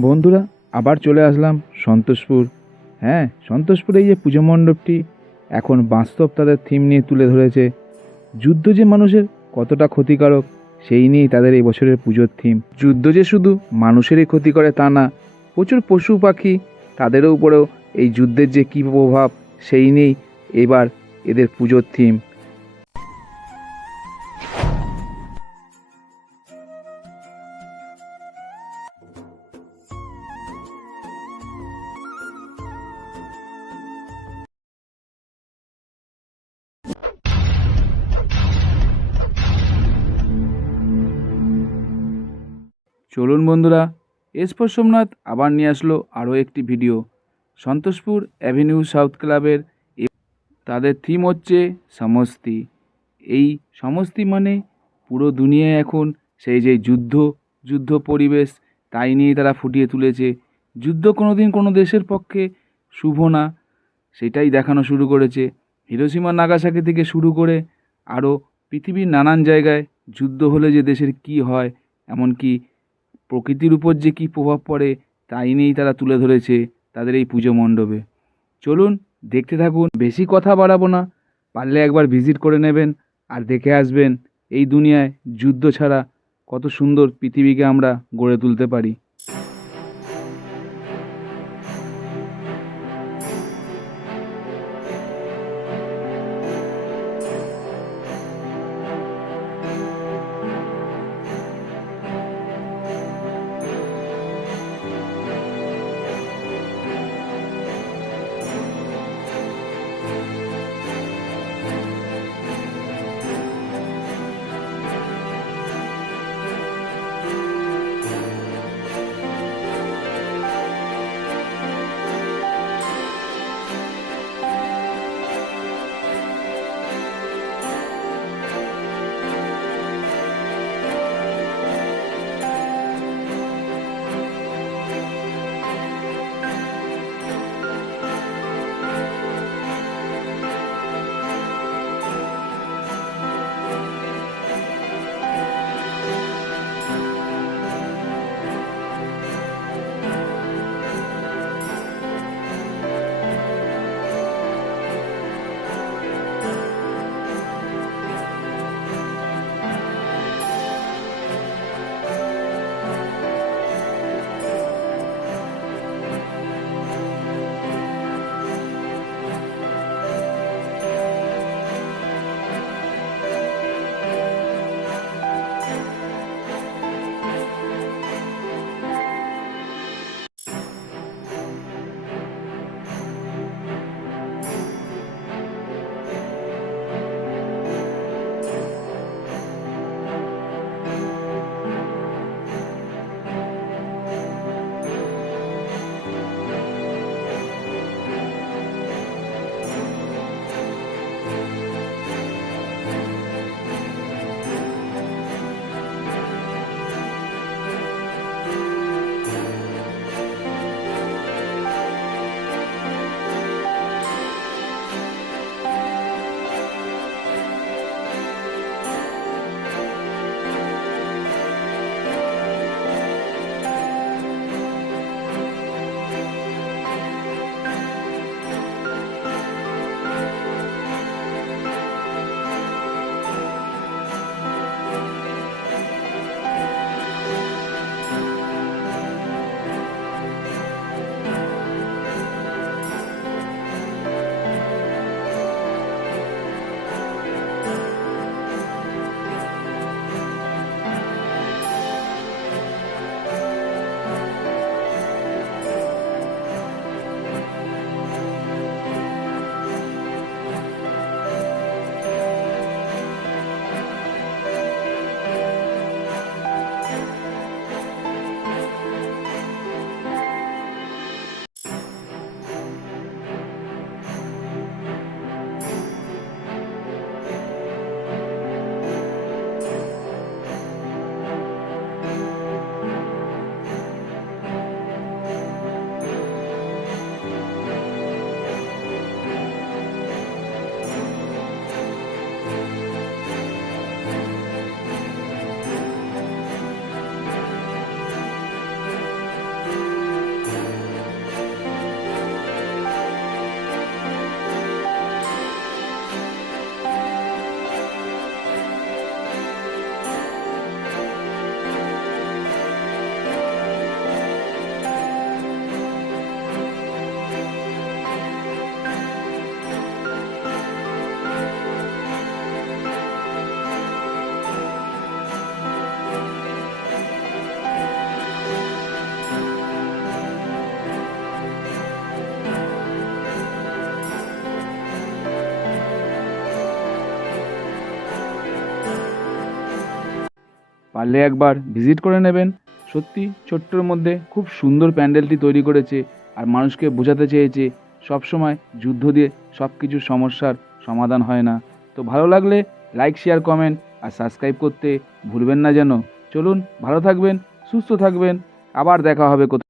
বন্ধুরা, আবার চলে আসলাম সন্তোষপুর। হ্যাঁ সন্তোষপুরে এই যে পুজো মণ্ডপটি এখন বাস্তব তাদের থিম নিয়ে তুলে ধরেছে। যুদ্ধ যে মানুষের কতটা ক্ষতিকারক, সেই নিয়েই তাদের এই বছরের পুজোর থিম যুদ্ধ যে শুধু মানুষেরই ক্ষতি করে তা না, প্রচুর পশু পাখি তাদেরও উপরেও এই যুদ্ধের যে কী প্রভাব, সেই নিয়েই এবার এদের পুজোর থিম চলুন বন্ধুরা, এসপর সোমনাথ আবার নিয়ে আসলো আরও একটি ভিডিও। সন্তোষপুর অ্যাভিনিউ সাউথ ক্লাবের তাদের থিম হচ্ছে সমস্তি এই সমস্তি মানে পুরো দুনিয়ায় এখন সেই যে যুদ্ধ যুদ্ধ পরিবেশ, তাই নিয়ে তারা ফুটিয়ে তুলেছে। যুদ্ধ কোনো দিন কোনো দেশের পক্ষে শুভ না, সেটাই দেখানো শুরু করেছে। হিরোসীমা নাগাসাকি থেকে শুরু করে আরও পৃথিবীর নানান জায়গায় যুদ্ধ হলে যে দেশের কী হয়, এমনকি প্রকৃতির উপর যে কী প্রভাব পড়ে, তাই নিয়েই তারা তুলে ধরেছে তাদের এই পুজো মণ্ডপে। চলুন দেখতে থাকুন, বেশি কথা বাড়াবো না, পারলে একবার ভিজিট করে নেবেন আর দেখে আসবেন এই দুনিয়ায় যুদ্ধ ছাড়া কত সুন্দর পৃথিবীকে আমরা গড়ে তুলতে পারি। পারলে একবার ভিজিট করে নেবেন। সত্যি ছোট্টর মধ্যে খুব সুন্দর প্যান্ডেলটি তৈরি করেছে আর মানুষকে বোঝাতে চেয়েছে, সবসময় যুদ্ধ দিয়ে সব কিছু সমস্যার সমাধান হয় না। তো ভালো লাগলে লাইক শেয়ার কমেন্ট আর সাবস্ক্রাইব করতে ভুলবেন না যেন। চলুন ভালো থাকবেন, সুস্থ থাকবেন, আবার দেখা হবে কোথাও।